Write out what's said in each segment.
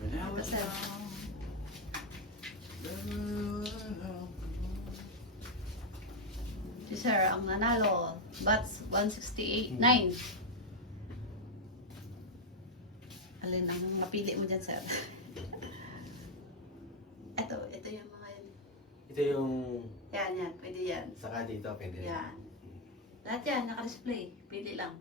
Ito, sir. Si sir, ang nanalo. Bats 168. 9. Alin ang mapili mo dyan, sir? Ito yung mga yun. Ito yung Yan. Pwede yan. saka dito, pwede. Yan. Lahat yan, naka-display. Pili lang.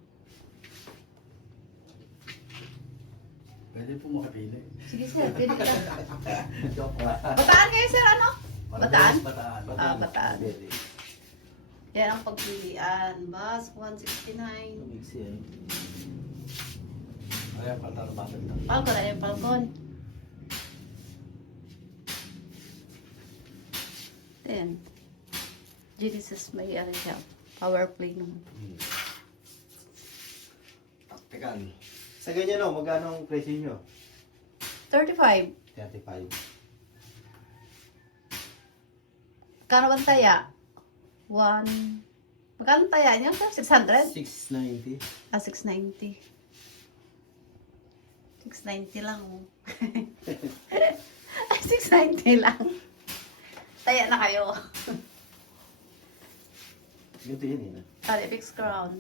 Pwede po makapili. Sige, sir. Pili lang. Joke lang. Bataan kayo, sir, ano? Bataan? Bataan. Ah, bataan. Pwede. Yan ang pagpilian. Bus 169. Mix yan. Ayan, patalabasan lang. Falcon, ano yung Falcon? Ayan. Genesis may ano siya. Power play naman. Taktikal. Sa ganyan o, magkano ang presyo nyo? 35. 35. Kano bang taya? 1. Magkano taya niyo? 600? 690. Ah, 690. 690 lang. Oh. Ay, 690 lang. Taya na kayo. Ganito yun eh. Calipix Crown.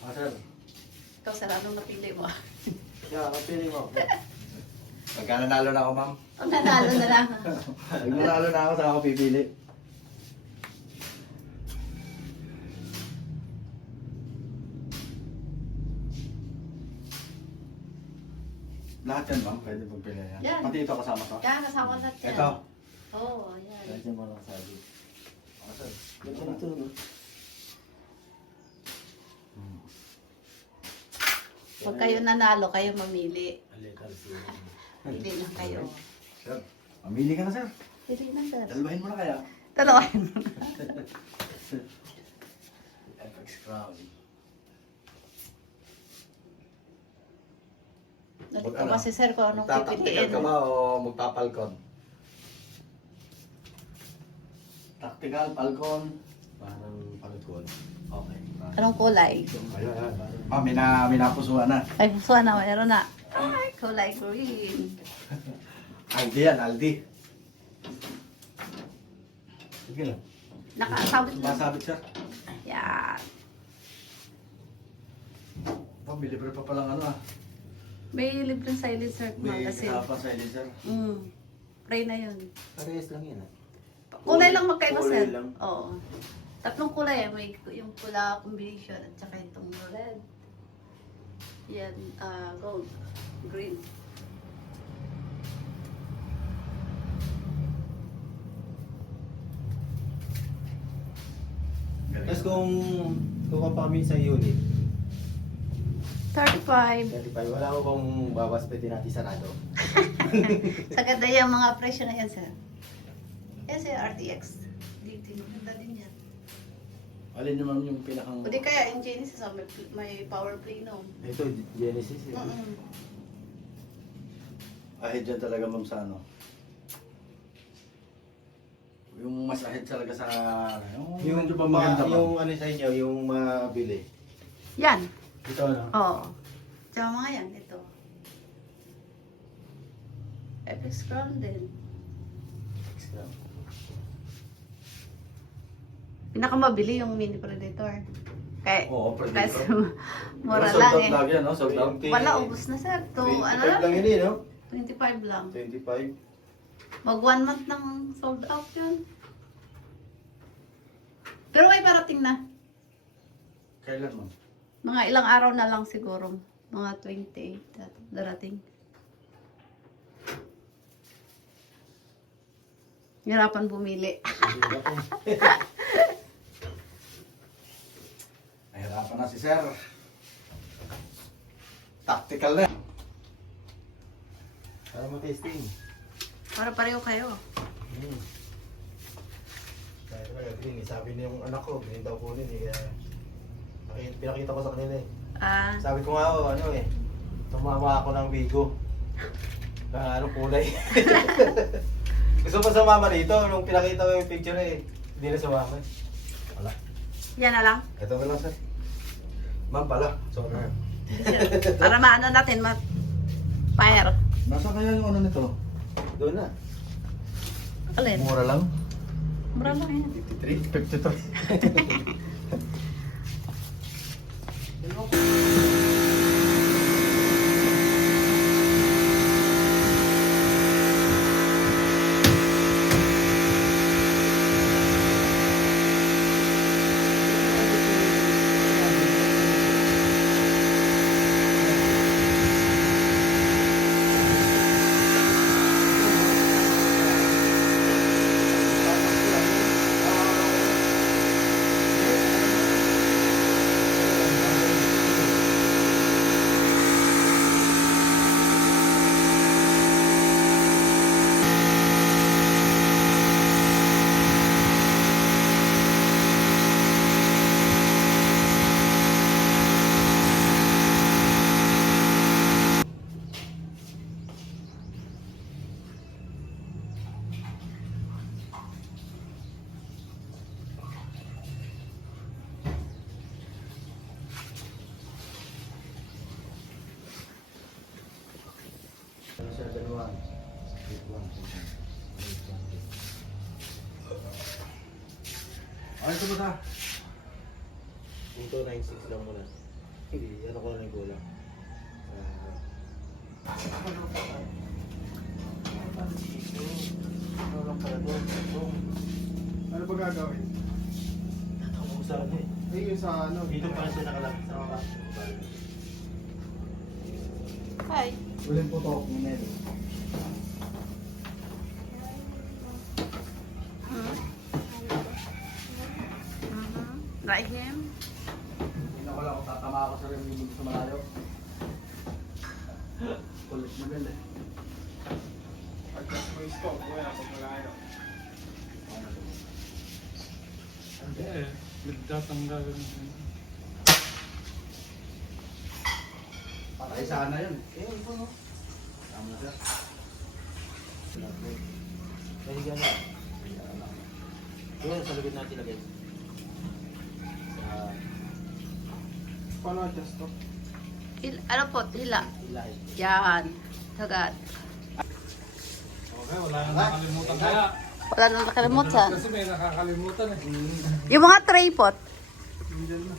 Ah, sir. Ikaw, sir, anong napili mo? Yeah, kapili mo. Pagka nanalo na ako, ma'am. Ang nanalo na lang. Pag nanalo na ako, saka ako pipili. Lahat yan, ma'am. Pwede pagpili yan. Yan. Pati ito kasama to. Kaya kasama lahat yan. Ito. Oo, oh, yan. Kasi mo lang sabi. Ah, sir. Ganito na ito, no? Pag kayo nanalo, kayo mamili. Alital siya. Pili lang kayo. Sir, mamili ka na, sir. Pili lang, sir. Dalbahin mo na kaya. Talokin. FX Crown. Nalito ba si sir kung anong Magtataktikal pipiliin? ka ba o magpapalcon? Tactical, palcon. Parang palukon. Okay. Anong kulay? Ayan. Ah, may napusuan na. Ay, so na, mayroon na. Ay, kulay green. Aldi yan, Aldi. Sige lang. Nakasabit na. Sumasabit, sir. Yan. Oh, may libre pa palang ano ah. May libreng silencer May magazine. kasama sa sir. Pray na yun. Parehas lang yan ah. Kulay lang magkaiba, Kulay sir. lang. Oo. Tatlong kulay. May yung pula combination at saka itong red. Yan, gold. Green. Tapos kung kami sa unit, 35. 35, wala ko bang bawas pwede natin sarado? Sa ganda yung mga presyo na yan, sir. Yan, sir, RTX. Dito, maganda din yan. Alin naman yung pinakang... O di kaya, yung Genesis, may power play, no? Ito, Genesis eh. Ahead dyan talaga, ma'am, sa ano. Yung mas ahead talaga sa... Yung medyo ba maganda, ma'am? Yung ano sa inyo, yung mabili. Yan. Ito ano? Oo. Tsaka mga yan, ito. FX Crown din. Pinakamabili yung Mini Predator. Kaya, Oo, Predator. kasi mura Sold lang out eh. lagi yan, no? Sold out. Wala, ubus na, sir. To, 25 ano lang lang? yun eh, no? 25 lang. 25. Mag 1 month nang sold out yun. Pero may parating na. Kailan, ma'am? Mga ilang araw na lang siguro. Mga 28 darating. Hirapan bumili. Nahirapan na si sir. Tactical na. Para mo-testing. Para pareho kayo. Kaya talaga, green eh. Sabi niya yung anak ko, green daw kunin eh. Kaya, pinakita ko sa kanila eh. Sabi ko nga ano eh, tumama ako ng Bigo. Anong kulay? Gusto pa sumama dito, nung pinakita ko yung picture eh, hindi na sumama. Wala. Yan na lang. Ito na lang sir. Ma'am pala. Sorry. Para maano natin, fire. Nasa kaya yung ano nito? Doon na. Alin? Mura lang? Mura lang yan. 53. Ay, ito ba ta? Dito 9.6 lang muna. Hindi, ano ko lang yung kulang. Ano lang pala to? Ano ba gagawin? Tatawag sa ano eh. Ay, yung sa ano? Dito pa siya nakalapit sa mga. Hi. Walang putok ni Nel. Rahim. Hindi na ko lang kung tatama ako sa rin yung sa malayo. Kulit mo Nel eh. Pagkas mo yung stop, wala pag malayo. Hindi eh, nagtatanggal. Patay sana yun. Eh, ito no. Tama na siya. Nahiga na. Doon, sa lubid natin lagay. Paano adjust to? Ano po, hila. Ilay. Yan. Sagad. Okay, wala nang nakalimutan kaya. Wala nang nakalimutan. Kasi may nakakalimutan eh. Yung mga tray pot. Hindi na.